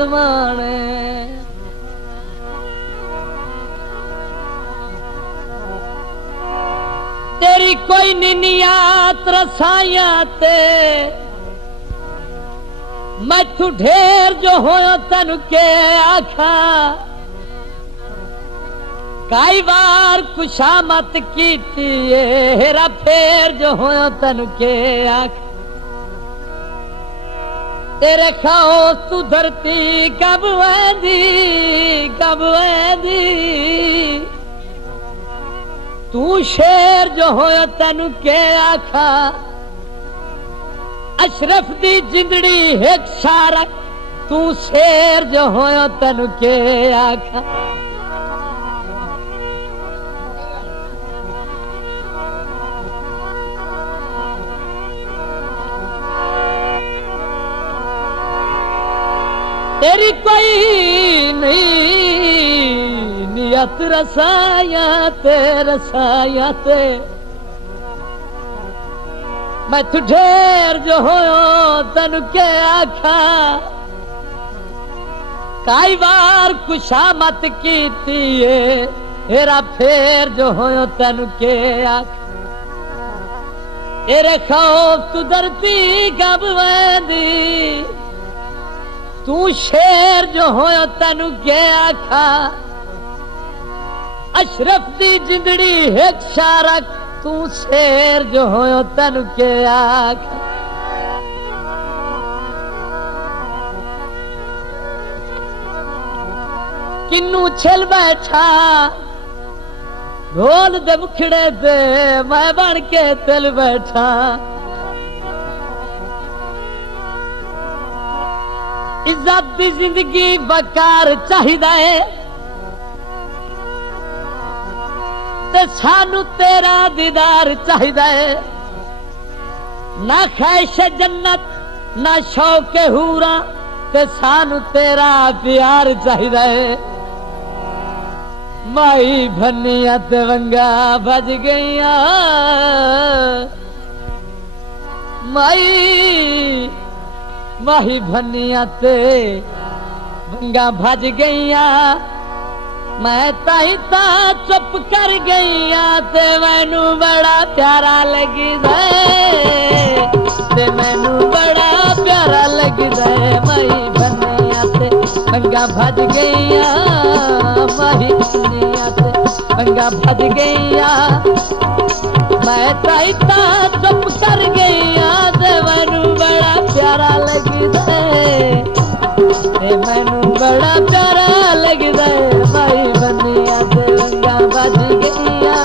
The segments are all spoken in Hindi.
आजमाने। तेरी कोई निनियात रसाया ते मैं तू ढेर जो होयो तन के आखा। कई बार खुशामत कीती हेरा फेर जो होयो तन के आखा। तेरे खाओ तू धरती कब वैदी तू शेर जो होयो तेनु के आखा। अशरफ दी जिंदड़ी एक सारा तू शेर जो होयो तेनु के आखा। तेरी कोई नहीं नियत रसाया ते मैं तू ढेर जो होयो तन के आखा। कई बार खुशामत कीती हेरा फेर जो होयो तन के आखा। तेरे खौफ तू धरती कब वैदी तू शेर जो होयो तनु के आखा। अशरफ दी जिंदड़ी एक शारक तू शेर जो होयो तनु के आखा। किन्नू छिल बैठा ढोल दे मुखड़े दे मैं बन के तिल बैठा। इज्जत दी जिंदगी बकार चाहिदा है ते सानू तेरा दीदार चाहिदा है। ना ख्वाहिश जन्नत ना शौक हूरा ते सानू तेरा प्यार चाहिदा है। माई भनिया ते वंगा भज गईया माही भनिया ते वंगा भज गईया। मैं ताई ता चुप कर गईया ते मैनू बड़ा प्यारा लगदा है ते मैनू बड़ा प्यारा लगदा है। माही भनिया ते वंगा भज गईया माही भनिया ते वंगा भज गईया। मैं ताई ता चुप कर गईया ते मैनू बड़ा प्यारा लगदा है ते मैनू बड़ा प्यारा लगदा है। माई बनिया ते वंगा भज गईया।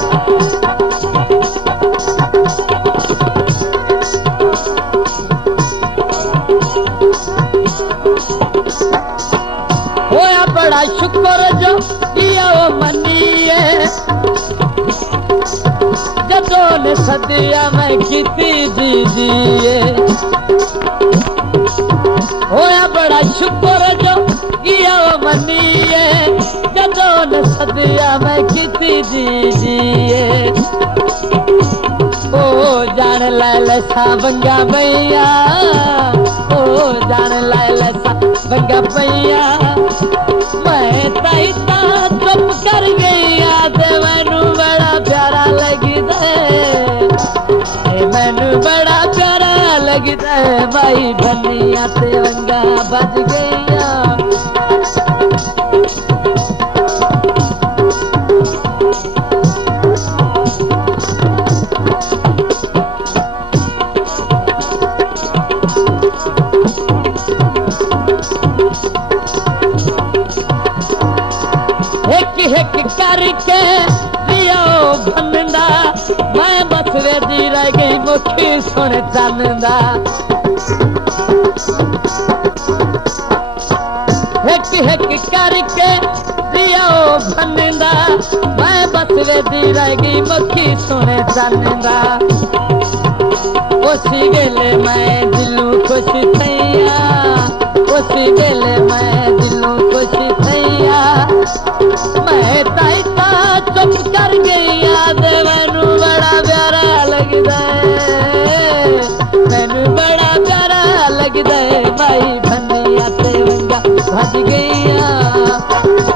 होया बड़ा शुक्र जो लिया वो मनिए जदों ने सदिया मैं कीती जीजिए। होया बड़ा शुक्र जो किया वो मनिए जदों ने सदिया मैं कीती जीजिए। ओ जान लाल सा बंगा भैया ओ जान लाल सा बंगा भैया। मैं ताई ता चुप कर गईया ते मैनू बड़ा प्यारा लगदा है मैनू बड़ा प्यारा लगदा है। माई भनिया ते वंगा भज गईया। हिक करके लियो भन्दा मैं बस वेदी रह गई मुखी सुन चंदा। हिक करके लियो भन्दा मैं बस वेदी रह गई मुखी सुन चंदा। उसी वेले मैं दिलों खुश थैया उसी वेले मैं दिलों खुश थैया। मैं ताई ता चुप कर गईया ते मैनू बड़ा प्यारा लगदा है मैनू बड़ा प्यारा लगदा है। माई भनिया ते वंगा भज गईया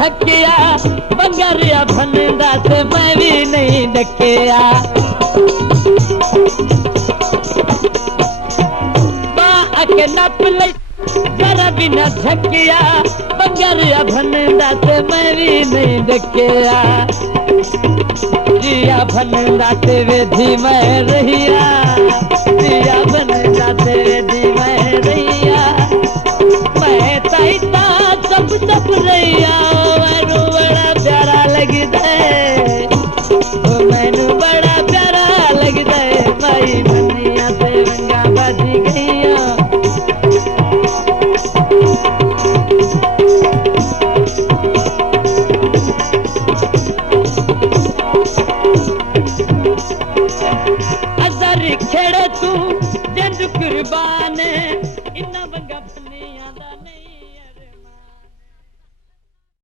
झकिया बंगरिया भनदा ते मैं भी नहीं डकिया के नपल जरा भी न झकिया बंगरिया भनदा ते मैं भी नहीं डकिया जिया भनदा ते वेधी मैं रहिया जिया भनदा ते वेधी मैं रहिया मैं ताईता चप चप रहिया मैनू बड़ा प्यारा लगदा है मैनू बड़ा प्यारा लगदा है माई बनिया ते वंगा भज गईया अजर खेड़े तू जंद कुर्बान